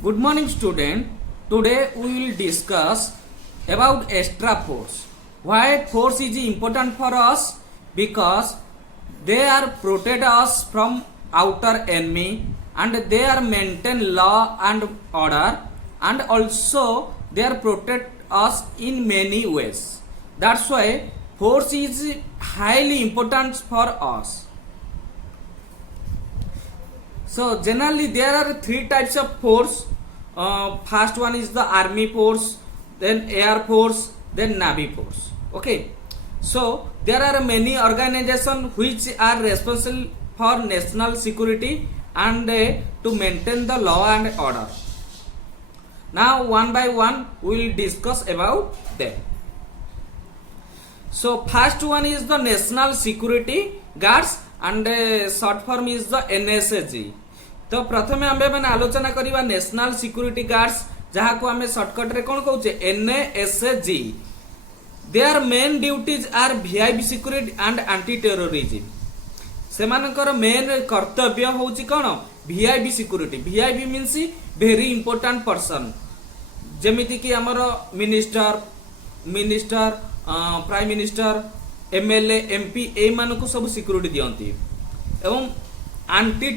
Good morning student. Today we will discuss about extra force. Why force is important for us? Because they are protect us from outer enemy and they are maintain law and order, and also they are protect us in many ways. That's why force is highly important for us. So generally there are three types of force. First one is the army force, then air force, then navy force. Okay. So there are many organizations which are responsible for national security and to maintain the law and order. Now one by one we will discuss about them. So first one is the national security guards and short form is the NSAG. तो प्रथमे आमे माने आलोचना करिबा national security guards जहा को आमे shortcut रे कोन कहउचे NSAG. Their main duties are VIP security and anti terrorism. सेमानकर मेन कर्तव्य होउची कोन VIP security. VIP means very important person, जेमिति कि हमर minister prime minister MLA MP ए मानको सब सिक्यूरिटी दियंती. एवं एंटी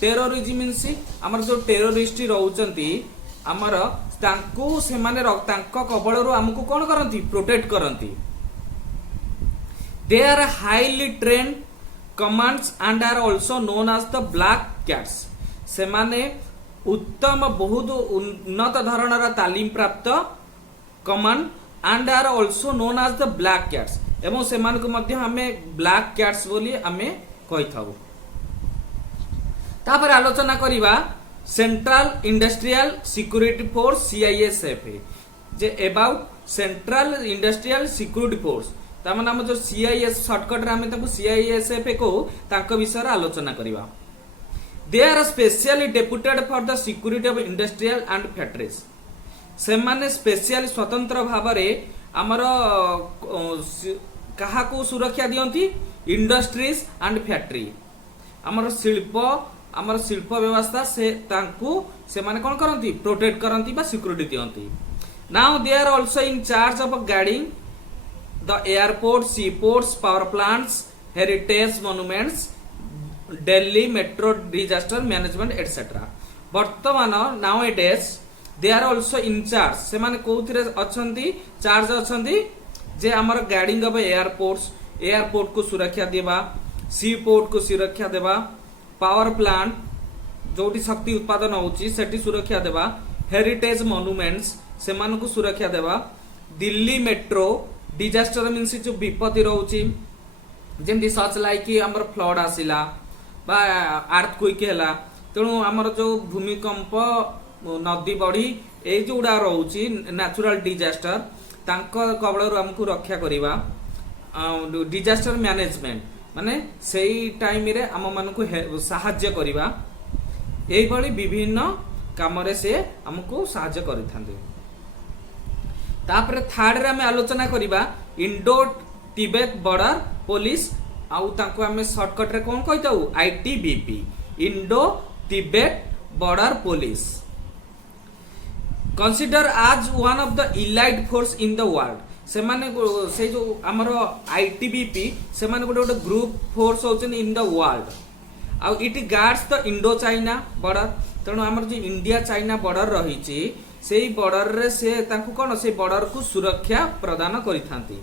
टेररिज्म मीन्स आमर जो टेररिस्ट रहउचंती आमर तांको सेमाने तांको कबळरू हमकु कोन करंती प्रोटेक्ट करंती. They are highly trained commands and are also known as the black cats. सेमाने उत्तम बहुत उन्नत धरणर तालीम प्राप्त command and are also known as the black cats. एवं सेमानको मध्ये हमें ब्लैक कैट्स बोली हमें कहि थाउ. तापर आलोचना करिबा central industrial security force CISF J about central industrial security force ता माने हम जो CIS शॉर्टकट रे हम ताको CISF को ताको विषय आलोचना करिबा. They are specially deputed for the security of industrial and factories. से माने स्पेशली स्वतंत्र भाव रे हमर कहा को सुरक्षा दियंती इंडस्ट्रीज एंड फैक्टरी. हमर शिल्प व्यवस्था से तांकू से माने कोन करंती प्रोटेक्ट करंती बा सिक्यूरिटी दियंती. Now they are also in charge of guarding the airport, sea ports, power plants, heritage monuments, Delhi metro disaster management etcetera. वर्तमान now it is they are also in charge. से माने कोथिरे अछंती चार्ज अछंती जे हमर guarding of airport को सुरक्षा देबा, सी port को सुरक्षा देबा, पावर प्लांट जोटी शक्ति उत्पादन होची सेठी सुरक्षा देबा, हेरिटेज मॉन्यूमेंट्स सेमान को सुरक्षा देबा, दिल्ली मेट्रो डिजास्टर मीन्स जो विपत्ति रहउची जेंति सच लाइक हमर फ्लड आसिला बा अर्थक्वेक हैला, तेणु हमर जो भूमिकंप नदी बढ़ी ए जोडा रहउची नेचुरल डिजास्टर तांको कबळरू हमकु रक्षा करिबा. डिजास्टर मैनेजमेंट माने सेई टाइम रे हम मानकु सहाय्य करिबा. एई भली विभिन्न काम रे से हमकु सहाय्य करिथांते. तापर थर्ड रे हम आलोचना करिबा इंडो तिब्बत बॉर्डर पुलिस आउ तांको हम शॉर्टकट रे कोन कहिताउ ITBP Indo Tibet border police. Consider as one of the elite force in the world. से माने से जो हमर ITBP से माने गोटे ग्रुप फोर्स होचन इन द वर्ल्ड. आ it guards the Indo China border. तेणु हमर जो इंडिया चाइना बॉर्डर रहिची सेही बॉर्डर रे से तांको कोन से बॉर्डर को सुरक्षा प्रदान करिथांती.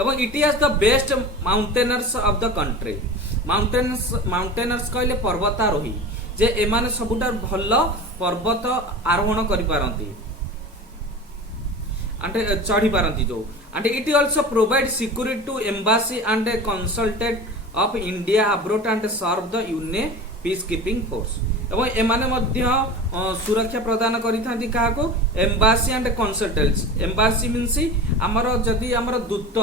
एवं it is the best mountaineers of the country. Mountaineers कहले पर्वतारोही जे एमाने सबुटार भल पर्वत आरोहण करि पारंती and चढ़ी पारंती जो. and it also provide security to embassy and consulate of India abroad and serve the UN peacekeeping force. एवं एमाने मध्य सुरक्षा प्रदान करिथांती काहाको embassy and consultants. Embassy means हमर जदी हमर दूत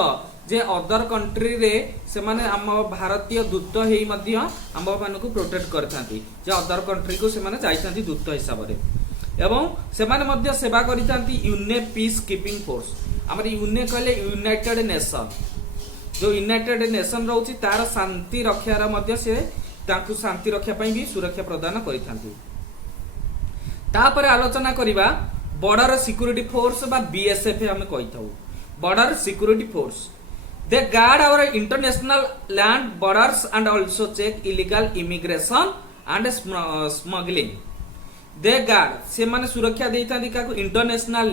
जे अदर कंट्री रे से माने हम भारतीय दूत हेई मध्य हम मानको प्रोटेक्ट करथांती जे अदर कंट्री को से माने जाइथांती दूत हिसाब रे. एवं से माने मध्य सेवा करिथांती यूने पीस कीपिंग फोर्स. हमर यूने कहले यूनाइटेड नेशन. जो यूनाइटेड नेशन रहउची तार शांति रक्षा रा मध्य से तांकु शांति रक्षा पई भी सुरक्षा प्रदान करिथांती. तापर आलोचना करिबा बॉर्डर सिक्योरिटी फोर्स बा बीएसएफ हमें कहि थाउ border security force they guard our international land borders and also check illegal immigration and smuggling they guard से माने सुरक्षा देइथांती का इंटरनेशनल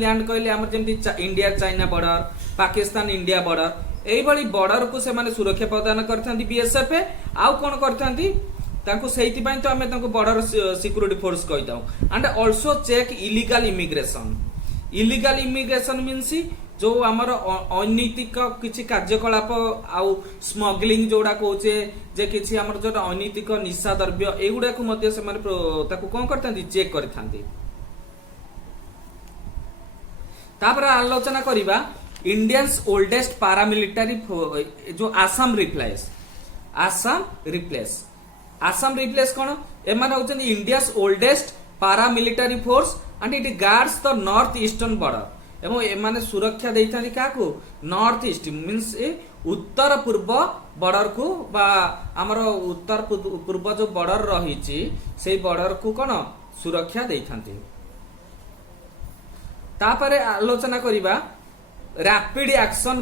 लैंड कहले हमर जेमति India China border Pakistan India border एई भली बॉर्डर को से माने सुरक्षा प्रदान करथांती बीएसएफ आउ कोन करथांती तांको सेहिति पई तो हमें तांको बॉर्डर सिक्योरिटी फोर्स कहि दाउ and also check illegal immigration means जो आमर अनैतिक किछि कार्यकलाप आउ स्मगलिंग जोड़ा कहचे जे किछि आमर जो अनैतिक निशा द्रव्य एगुडा को मध्य से माने ताको कोन करथांती चेक करथांती तापर आलोचना करिबा इंडियंस ओल्डेस्ट पारामिलिटरी जो आसाम रिप्लेस कोन एमान होचन India's oldest paramilitary force and it guards the north eastern border एवं एमाने सुरक्षा देइथानी काको नॉर्थ ईस्ट मींस उत्तर पूर्व बॉर्डर को बा हमर उत्तर पूर्व जो बॉर्डर रहिछि सेही बॉर्डर को कोन सुरक्षा देइथांती तापरे आलोचना करिबा rapid action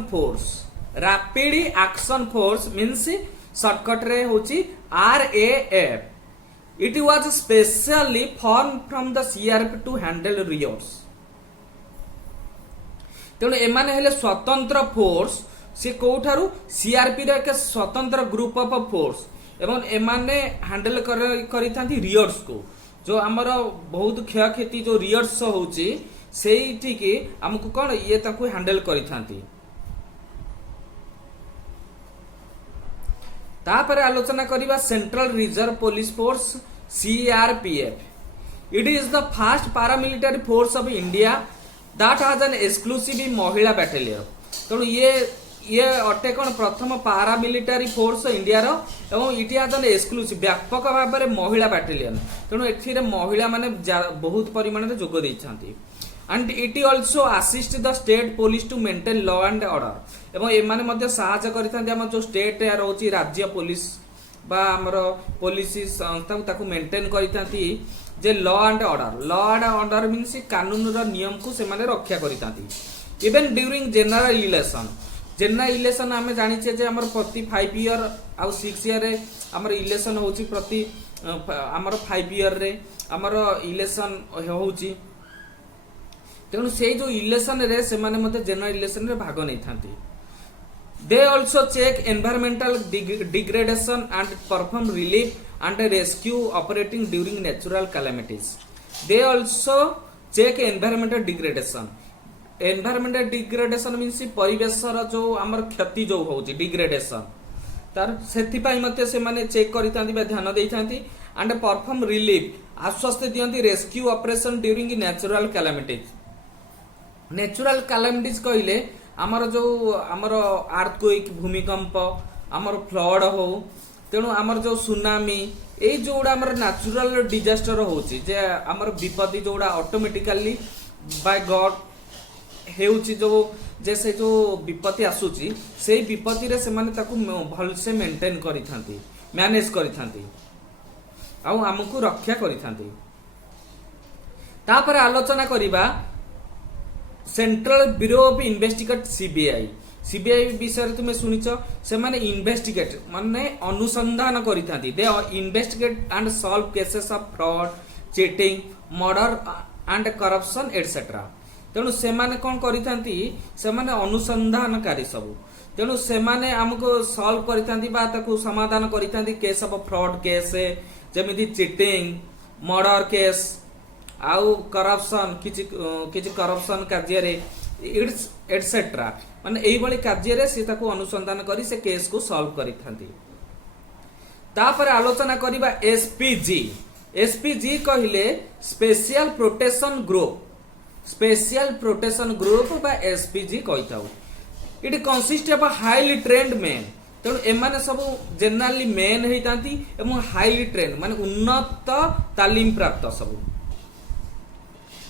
force means shortcut रे होची RAF it was specially form from the CRP to handle riots तेणु एमाने हेले स्वतंत्र फोर्स से कोठारु CRP रे एक स्वतंत्र ग्रुप ऑफ फोर्स एवं एमाने हैंडल करिथांती रियोट्स को जो हमर बहुत क्षयक्षति जो रियोट्स होची सेठी के हमको कोन ये ताको हैंडल करिथांती तापर आलोचना करिबा central reserve police force CRPF it is the first paramilitary force of India that has an exclusive mahila battalion तेणु ये अटे कोन प्रथम पारामिलिटरी फोर्स इंडिया रो एवं इट हैज एन एक्सक्लूसिव व्यापक भाव में महिला बैटालियन तेणु एथिरे महिला माने बहुत परिमाण रे जोग दैछांती and it also assist the state police to maintain law and order एवं एमाने मध्य सहायता करिथांती हम जो स्टेट या रहउची राज्य पुलिस बा हमर पुलिस संस्था ताको मेंटेन करिथांती जे लॉ एंड ऑर्डर मींस कानून रो नियम को से माने रक्षा करिथांती इवन ड्यूरिंग जनरल इलेक्शन हमें जानि छे जे हमर प्रति 5 ईयर आ 6 ईयर रे हमर इलेक्शन होची प्रति हमर 5 ईयर रे हमर इलेक्शन होची तेणु से जो इलेक्शन रे से माने मते जनरल इलेक्शन रे भाग नै थांती they also check environmental degradation and perform relief and rescue operating during natural calamities they also check environmental degradation means परिवेश रो जो हमर क्षति जो होची डिग्रेडेशन तार सेति पई मते से माने चेक करितांती बा ध्यान देइतांती एंड परफॉर्म रिलीफ आश्वस्त दियंती rescue operation during natural calamities कहले आमर जो आमर अर्थक्वेक भूमिकंप आमर फ्लड हो तेणु आमर जो सुनामी ए जोड़ा आमर नेचुरल डिजास्टर होची जे आमर विपत्ति जोड़ा ऑटोमेटिकली बाय गॉड हेउची जो जैसे जो विपत्ति आसुची से विपत्ति रे से माने ताकू भल से मेंटेन करिथांती मैनेज करिथांती आउ हमकु रक्षा करिथांती तापर आलोचना करिबा central bureau of investigate CBI विषय तुम शुनिच से माने इन्वेस्टिगेट माने अनुसंधान करिथांती they investigate and solve cases of fraud cheating murder and corruption etcetera तेणु से माने कोन करिथांती से माने अनुसंधानकारी सब तेणु से माने हमको सॉल्व करिथांती बा ताकू समाधान करिथांती केस ऑफ फ्रॉड केस जेमिति चीटिंग मर्डर केस आउ करप्शन किछि करप्शन कार्य रे एटसेट्रा माने एई बळी कार्य रे से ताकू अनुसंधान करी से केस को सॉल्व करिथांती तापर आलोचना करिबा एसपीजी कहिले स्पेशल प्रोटेक्शन ग्रुप बा एसपीजी कहिताउ it consist of highly trained men तेणु एमाने सब जनरली मेन हेतांती एवं हाईली ट्रेन्ड माने उन्नत तालीम प्राप्त सब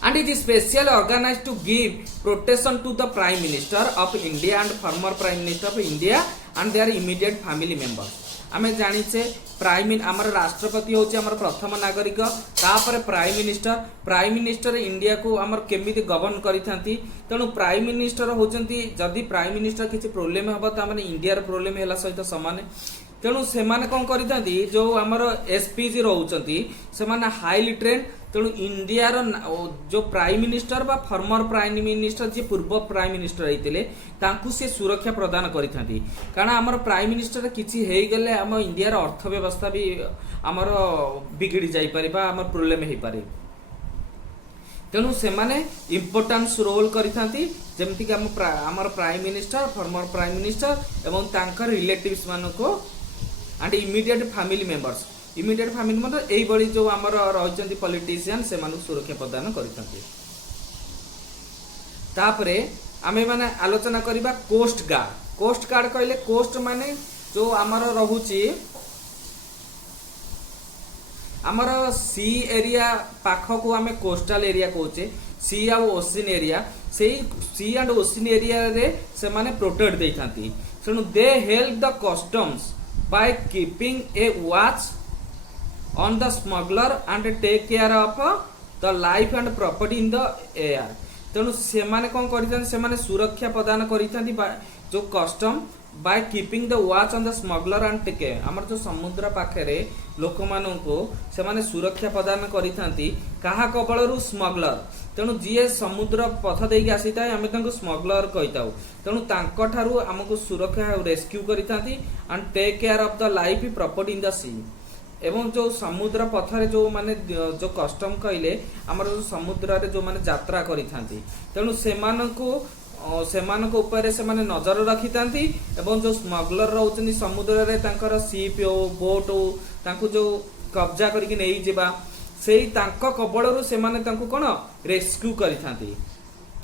and it is specially organized to give protection to the Prime Minister of India and former Prime Minister of India and their immediate family members आमे जानिचे आमर राष्ट्रपति होची आमर प्रथम नागरिक तापर प्राइम मिनिस्टर इंडिया को आमर केमिति गवर्न करिथांती तेणु प्राइम मिनिस्टर होचंती जदि प्राइम मिनिस्टर किछि प्रोब्लेम हबो ता माने इंडिया रो प्रोब्लेम हैला सहित समान तेणु से करिथांती जो आमर एसपीजी रहउचंती से माने हाईली ट्रेन तेणु इंडिया रो जो प्राइम मिनिस्टर बा फॉर्मर प्राइम मिनिस्टर जे पूर्व प्राइम मिनिस्टर होइतिले तांकु से सुरक्षा प्रदान करिथांती कारण आमर प्राइम मिनिस्टर किछि हेइ गेले आम इंडिया रो अर्थव्यवस्था भी आमर बिगड़ी जाई पारे बा आमर प्रोब्लेम हेइ पारे तेणु से माने इंपोर्टेंस रोल करिथांती जेमति कि आमर prime minister former prime minister एवं तांकर रिलेटिव्स मानको and immediate family members immediate family मतलब एई बड़ी जो आमर रहिचंती पॉलिटिशियन से मानु सुरक्षा प्रदान करिथांती तापरे आमे माने आलोचना करिबा कोस्ट गार्ड कहले कोस्ट माने जो आमर रहुची आमर सी एरिया पाख को आमे कोस्टल एरिया कहूचे सी आ ओशियन एरिया से सी एंड ओशियन एरिया रे से माने प्रोटेक्ट देइथांती तेणु they help the customs by keeping a watch on the smuggler and take care of the life and property in the air तेणु से माने कोन करिथान से माने सुरक्षा प्रदान करिथांती जो custom by keeping the watch on the smuggler and take care हमर जो समुद्र पाखरे लोक मानको से माने सुरक्षा प्रदान करिथांती काहा कबळरू स्मगलर तेणु जी समुद्र पथ देकी आसीता आमे तांको स्मगलर कहिताउ तेणु तांको ठारू हमको सुरक्षा रेस्क्यू करिथांती and take care of the life property in the sea एवं जो समुद्र पथरे जो माने जो कस्टम कहले हमर जो समुद्र रे जो माने यात्रा करिथांती तेणु सेमानको ऊपर से माने नजर रखिथांती एवं जो स्मगलर रहउचनी समुद्र रे तांकर शिप हो बोट हो तांको जो कब्जा करके नै जेबा सेही तांको कबळरू से माने तांको कोन रेस्क्यू करिथांती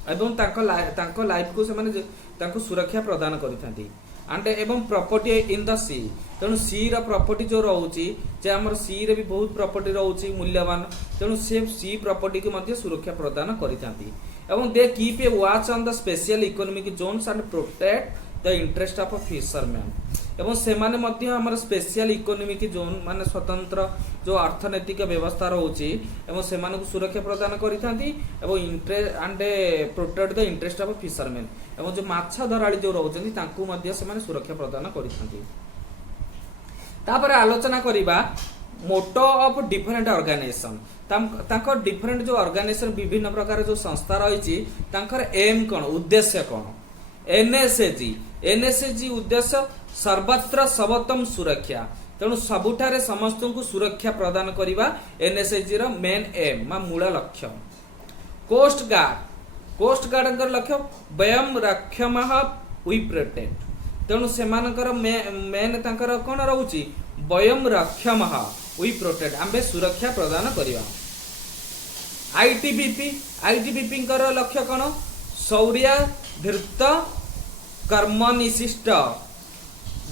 एवं तांको लाइफ को से माने तांको सुरक्षा प्रदान करिथांती एंड एवं प्रॉपर्टी इन द सी तेणु सी रा प्रॉपर्टी जो रहउची जे हमर सी रे भी बहुत प्रॉपर्टी रहउची मूल्यवान तेणु से सी प्रॉपर्टी के मध्ये सुरक्षा प्रदान करिथांती एवं they keep a watch on the special economic zones and protect the interest of fisherman एवं से माने मध्ये हमर स्पेशल इकोनॉमिक जोन माने स्वतंत्र जो अर्थनैतिक व्यवस्था रहउची एवं से मानको सुरक्षा प्रदान करिथांती एवं interest and protect the interest of fisherman एवं जो माछा धराळी जो रहउचंती तांकू मध्ये से माने सुरक्षा प्रदान करिथांती तापर आलोचना करिबा मोटो ऑफ डिफरेंट ऑर्गेनाइजेशन तांकर डिफरेंट जो ऑर्गेनाइजेशन विभिन्न प्रकार जो संस्था रही तांकर एम कौन उद्देश्य कौन एनएसएजी उद्देश्य सर्वत्र सर्वोत्तम सुरक्षा तेणु सबुठारे समस्त को सुरक्षा प्रदान करिबा एनएसएजी रो मेन एम मा मूल लक्ष्य कोस्ट गार्ड लक्ष्य वयम रक्षमः वी प्रोटेक्ट तेणु सेमानकर मेन तांकर कोन रहउची वयम रक्षमः वी प्रोटेक्ट आम्बे सुरक्षा प्रदान करिबा आईटीबीपी लक्ष्य कौन शौर्य धृत कर्मनिशिष्ट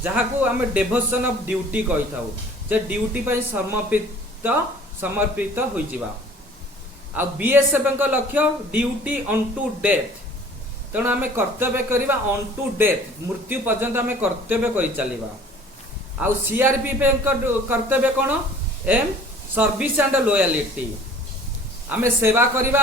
जहाँ को आम डेभोशन ऑफ ड्यूटी कही था जे ड्यूटी पर समर्पित हो जावा आ बीएसएफ लक्ष्य ड्यूटी ऑन टू डेथ तेणु आम कर्तव्य करवा ऑन टू डेथ मृत्यु पर्यंत आम कर्तव्य कर चलवा आ सीआरपीएफ कर्तव्य कौन एम सर्विस एंड लॉयल्टी आमे सेवा करवा